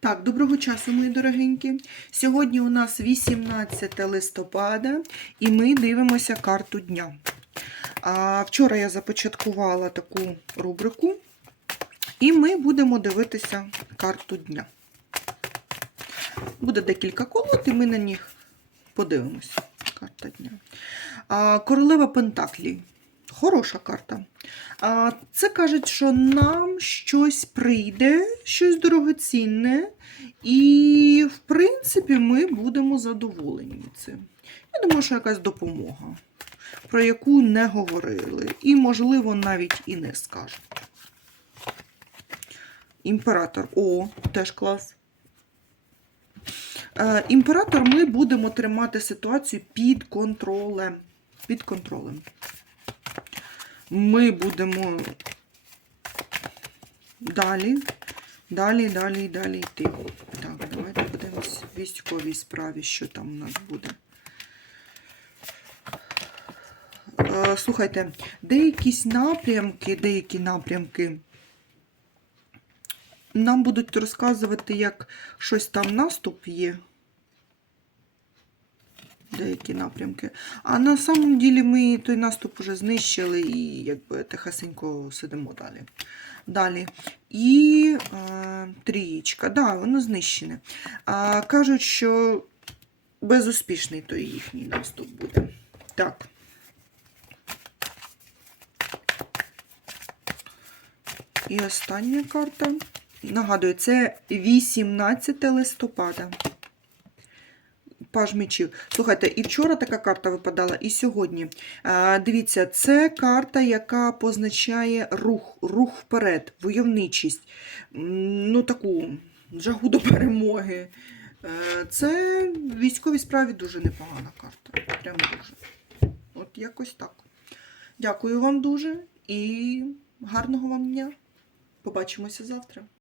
Так, доброго часу, мої дорогенькі. Сьогодні у нас 18 листопада і ми дивимося карту дня. А, вчора я започаткувала таку рубрику, і ми будемо дивитися карту дня. Буде декілька колод, і ми на них подивимося. Карта дня. А, Королева Пентаклі. Хороша карта. Це кажуть, що нам щось прийде, щось дорогоцінне, і, в принципі, ми будемо задоволені цим. Я думаю, що якась допомога, про яку не говорили, і, можливо, навіть і не скажуть. Імператор. О, теж клас. Е, Імператор, ми будемо тримати ситуацію під контролем. Під контролем. Ми будемо далі, далі, далі, далі йти. Так, давайте подивимось в військовій справі, що там у нас буде. Е, Слухайте, деякісь напрямки, деякі напрямки нам будуть розказувати, як щось там наступ є. Деякі напрямки. А на самом ділі ми той наступ вже знищили і якби тихесенько сидимо далі. Далі. І е, трієчка. Да, воно знищене. А, кажуть, що безуспішний той їхній наступ буде. Так. І остання карта. Нагадую, це 18 листопада. Паж мечів. Слухайте, і вчора така карта випадала, і сьогодні. Дивіться, це карта, яка позначає рух, рух вперед, войовничість, ну таку жагу до перемоги. Е, Це військовій справі дуже непогана карта. Прям дуже. От якось так. Дякую вам дуже і гарного вам дня. Побачимося завтра.